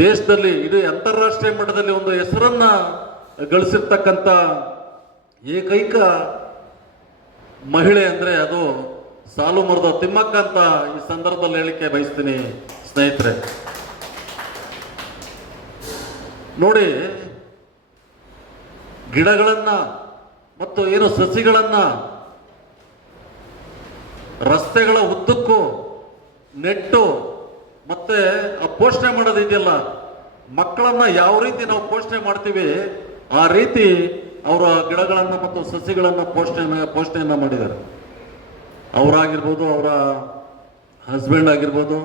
ದೇಶದಲ್ಲಿ ಇಡೀ ಅಂತಾರಾಷ್ಟ್ರೀಯ ಮಟ್ಟದಲ್ಲಿ ಒಂದು ಹೆಸರನ್ನ ಗಳಿಸಿರ್ತಕ್ಕಂಥ ಏಕೈಕ ಮಹಿಳೆ ಅಂದರೆ ಅದು ಸಾಲು ಮರದ ತಿಮ್ಮಕ್ಕ ಅಂತ ಈ ಸಂದರ್ಭದಲ್ಲಿ ಹೇಳಿಕೆ ಬಯಸ್ತೀನಿ ಸ್ನೇಹಿತರೆ. ನೋಡಿ, ಗಿಡಗಳನ್ನ ಮತ್ತು ಏನು ಸಸಿಗಳನ್ನ ರಸ್ತೆಗಳ ಉದ್ದಕ್ಕೂ ನೆಟ್ಟು ಮತ್ತೆ ಆ ಪೋಷಣೆ ಮಾಡೋದಿದೆಯಲ್ಲ, ಮಕ್ಕಳನ್ನ ಯಾವ ರೀತಿ ನಾವು ಪೋಷಣೆ ಮಾಡ್ತೀವಿ ಆ ರೀತಿ ಅವರ ಗಿಡಗಳನ್ನ ಮತ್ತು ಸಸಿಗಳನ್ನ ಪೋಷಣೆಯನ್ನ ಮಾಡಿದ್ದಾರೆ. ಅವರಾಗಿರ್ಬೋದು, ಅವರ ಹಸ್ಬೆಂಡ್ ಆಗಿರ್ಬೋದು,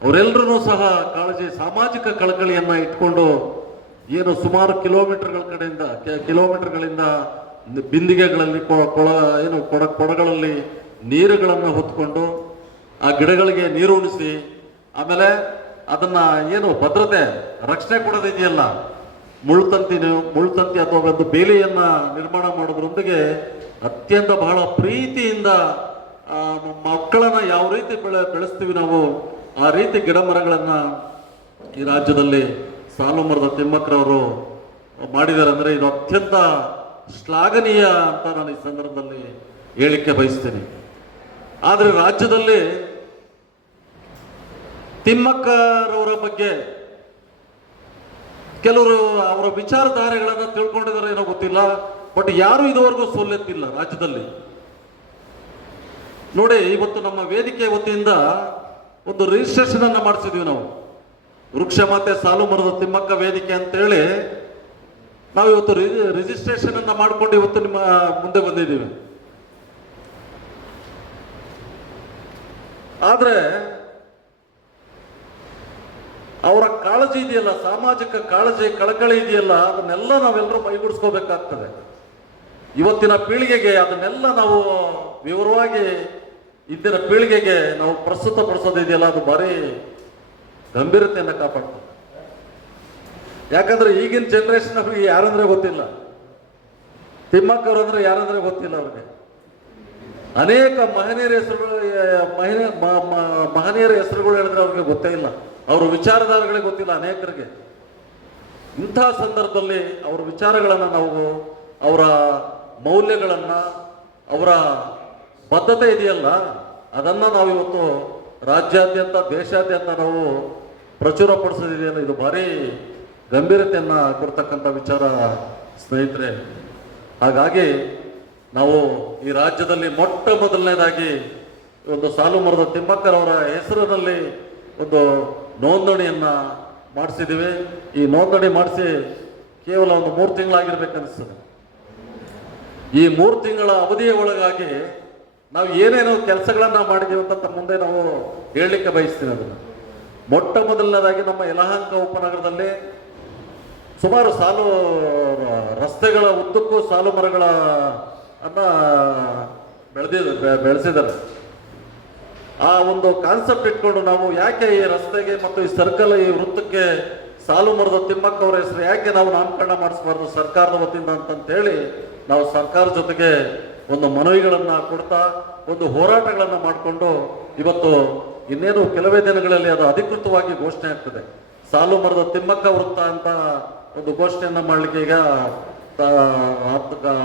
ಅವರೆಲ್ಲರೂ ಸಹ ಕಾಳಜಿ, ಸಾಮಾಜಿಕ ಕಳಕಳಿಯನ್ನ ಇಟ್ಕೊಂಡು ಏನು ಸುಮಾರು ಕಿಲೋಮೀಟರ್ಗಳಿಂದ ಬಿಂದಿಗೆಗಳಲ್ಲಿ ಕೊಡಗಳಲ್ಲಿ ನೀರುಗಳನ್ನು ಹೊತ್ಕೊಂಡು ಆ ಗಿಡಗಳಿಗೆ ನೀರು ಉಣಿಸಿ, ಆಮೇಲೆ ಅದನ್ನ ಏನು ಭದ್ರತೆ ರಕ್ಷಣೆ ಕೊಡೋದಿದೆಯಲ್ಲ, ಮುಳ್ತಂತಿ ಅಥವಾ ಒಂದು ಬೇಲಿಯನ್ನ ನಿರ್ಮಾಣ ಮಾಡೋದ್ರೊಂದಿಗೆ ಅತ್ಯಂತ ಬಹಳ ಪ್ರೀತಿಯಿಂದ ಮಕ್ಕಳನ್ನ ಯಾವ ರೀತಿ ಬೆಳೆಸ್ತೀವಿ ನಾವು ಆ ರೀತಿ ಗಿಡ ಮರಗಳನ್ನ ಈ ರಾಜ್ಯದಲ್ಲಿ ಸಾಲು ಮರದ ತಿಮ್ಮಕ್ಕರವರು ಮಾಡಿದ್ದಾರೆ. ಅಂದರೆ ಇದು ಅತ್ಯಂತ ಶ್ಲಾಘನೀಯ ಅಂತ ನಾನು ಈ ಸಂದರ್ಭದಲ್ಲಿ ಹೇಳಿಕೆ ಬಯಸ್ತೇನೆ. ಆದರೆ ರಾಜ್ಯದಲ್ಲಿ ತಿಮ್ಮಕ್ಕರವರ ಬಗ್ಗೆ ಕೆಲವರು ಅವರ ವಿಚಾರಧಾರೆಗಳನ್ನು ತಿಳ್ಕೊಂಡಿದ್ದಾರೆ ಏನೋ ಗೊತ್ತಿಲ್ಲ, ಬಟ್ ಯಾರು ಇದುವರೆಗೂ ಸೋಲೆತ್ತಿಲ್ಲ ರಾಜ್ಯದಲ್ಲಿ. ನೋಡಿ, ಇವತ್ತು ನಮ್ಮ ವೇದಿಕೆ ವತಿಯಿಂದ ಒಂದು ರಿಜಿಸ್ಟ್ರೇಷನ್ ಅನ್ನ ಮಾಡಿಸಿದ್ವಿ ನಾವು, ವೃಕ್ಷ ಮಾತೆ ಸಾಲು ಮರದ ತಿಮ್ಮಕ್ಕ ವೇದಿಕೆ ಅಂತೇಳಿ ನಾವು ಇವತ್ತು ರಿಜಿಸ್ಟ್ರೇಷನ್ ಅನ್ನ ಮಾಡ್ಕೊಂಡು ಇವತ್ತು ನಿಮ್ಮ ಮುಂದೆ ಬಂದಿದ್ದೀವಿ. ಆದ್ರೆ ಅವರ ಕಾಳಜಿ ಇದೆಯಲ್ಲ, ಸಾಮಾಜಿಕ ಕಾಳಜಿ ಕಳಕಳಿ ಇದೆಯಲ್ಲ, ಅದನ್ನೆಲ್ಲ ನಾವೆಲ್ಲರೂ ಮೈಗೂಡಿಸ್ಕೋಬೇಕಾಗ್ತದೆ. ಇವತ್ತಿನ ಪೀಳಿಗೆಗೆ ಅದನ್ನೆಲ್ಲ ನಾವು ವಿವರವಾಗಿ ಇಂದಿನ ಪೀಳಿಗೆಗೆ ನಾವು ಪ್ರಸ್ತುತಪಡಿಸೋದಿದೆಯಲ್ಲ, ಅದು ಭಾರಿ ಗಂಭೀರತೆಯನ್ನು ಕಾಪಾಡ್ತದೆ. ಯಾಕಂದ್ರೆ ಈಗಿನ ಜನರೇಷನ್ ಅವ್ರಿಗೆ ಯಾರಂದ್ರೆ ಗೊತ್ತಿಲ್ಲ, ತಿಮ್ಮಕ್ಕವ್ರು ಅಂದ್ರೆ ಯಾರಂದ್ರೆ ಗೊತ್ತಿಲ್ಲ ಅವ್ರಿಗೆ. ಅನೇಕ ಮಹನೀಯರ ಹೆಸರುಗಳು ಹೇಳಿದ್ರೆ ಅವ್ರಿಗೆ ಗೊತ್ತೇ ಇಲ್ಲ, ಅವರ ವಿಚಾರಧಾರೆಗಳಿಗೆ ಗೊತ್ತಿಲ್ಲ ಅನೇಕರಿಗೆ. ಇಂತಹ ಸಂದರ್ಭದಲ್ಲಿ ಅವರ ವಿಚಾರಗಳನ್ನು ನಾವು, ಅವರ ಮೌಲ್ಯಗಳನ್ನ, ಅವರ ಬದ್ಧತೆ ಇದೆಯಲ್ಲ, ಅದನ್ನ ನಾವು ಇವತ್ತು ರಾಜ್ಯಾದ್ಯಂತ ದೇಶಾದ್ಯಂತ ನಾವು ಪ್ರಚುರಪಡಿಸೋದಿದೆಯಲ್ಲ, ಇದು ಭಾರಿ ಗಂಭೀರತೆಯನ್ನ ಕೊಡ್ತಕ್ಕಂಥ ವಿಚಾರ ಸ್ನೇಹಿತರೆ. ಹಾಗಾಗಿ ನಾವು ಈ ರಾಜ್ಯದಲ್ಲಿ ಮೊಟ್ಟ ಮೊದಲನೇದಾಗಿ ಒಂದು ಸಾಲು ಮರದ ತಿಮ್ಮಕ್ಕರವರ ಹೆಸರಿನಲ್ಲಿ ಒಂದು ನೋಂದಣಿಯನ್ನ ಮಾಡಿಸಿದ್ದೀವಿ. ಈ ನೋಂದಣಿ ಮಾಡಿಸಿ ಕೇವಲ ಒಂದು 3 ತಿಂಗಳಾಗಿರ್ಬೇಕನ್ನಿಸ್ತದೆ. ಈ 3 ತಿಂಗಳ ಅವಧಿಯ ಒಳಗಾಗಿ ನಾವು ಏನೇನೋ ಕೆಲಸಗಳನ್ನ ಮಾಡಿದೀವಿ ಅಂತ ತಮ್ಮ ಮುಂದೆ ನಾವು ಹೇಳಲಿಕ್ಕೆ ಬಯಸ್ತೀನಿ. ಅದನ್ನು ಮೊಟ್ಟ ಮೊದಲನೇದಾಗಿ ನಮ್ಮ ಯಲಹಂಕ ಉಪನಗರದಲ್ಲಿ ಸುಮಾರು ರಸ್ತೆಗಳ ಉದ್ದಕ್ಕೂ ಸಾಲು ಮರಗಳ ಬೆಳೆಸಿದ್ದಾರೆ. ಆ ಒಂದು ಕಾನ್ಸೆಪ್ಟ್ ಇಟ್ಕೊಂಡು ನಾವು ಯಾಕೆ ಈ ರಸ್ತೆಗೆ ಮತ್ತು ಈ ಸರ್ಕಲ್, ಈ ವೃತ್ತಕ್ಕೆ ಸಾಲು ಮರದ ತಿಮ್ಮಕ್ಕ ಅವರ ಹೆಸರು ಯಾಕೆ ನಾವು ನಾಮಕರಣ ಮಾಡಿಸಬಾರ್ದು ಸರ್ಕಾರದ ವತಿಯಿಂದ ಅಂತಂತೇಳಿ ನಾವು ಸರ್ಕಾರ ಜೊತೆಗೆ ಒಂದು ಮನವಿಗಳನ್ನ ಕೊಡ್ತಾ ಒಂದು ಹೋರಾಟಗಳನ್ನ ಮಾಡಿಕೊಂಡು ಇವತ್ತು ಇನ್ನೇನು ಕೆಲವೇ ದಿನಗಳಲ್ಲಿ ಅದು ಅಧಿಕೃತವಾಗಿ ಘೋಷಣೆ ಆಗ್ತದೆ. ಸಾಲು ಮರದ ತಿಮ್ಮಕ್ಕ ವೃತ್ತ ಅಂತ ಒಂದು ಘೋಷಣೆಯನ್ನ ಮಾಡಲಿಕ್ಕೆ ಈಗ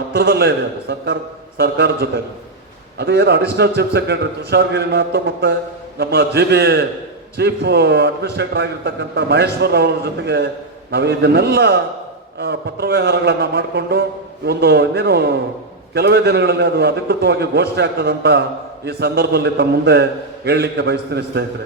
ಹತ್ರದಲ್ಲೇ ಇದೆ ಅದು ಸರ್ಕಾರದ ಜೊತೆ. ಅದು ಏನು additional chief secretary Tushar Girinath ಮತ್ತೆ ನಮ್ಮ JBA ಚೀಫ್ ಅಡ್ಮಿನಿಸ್ಟ್ರೇಟರ್ ಆಗಿರ್ತಕ್ಕಂಥ ಮಹೇಶ್ವರ್ ಅವರ ಜೊತೆಗೆ ನಾವು ಇದನ್ನೆಲ್ಲ ಪತ್ರವ್ಯವಹಾರಗಳನ್ನ ಮಾಡಿಕೊಂಡು ಒಂದು ಇನ್ನೇನು ಕೆಲವೇ ದಿನಗಳಲ್ಲಿ ಅದು ಅಧಿಕೃತವಾಗಿ ಘೋಷಣೆ ಆಗ್ತದಂತ ಈ ಸಂದರ್ಭದಲ್ಲಿ ತಮ್ಮ ಮುಂದೆ ಹೇಳಲಿಕ್ಕೆ ಬಯಸ್ತೀನಿ ಸ್ನೇಹಿತರೆ.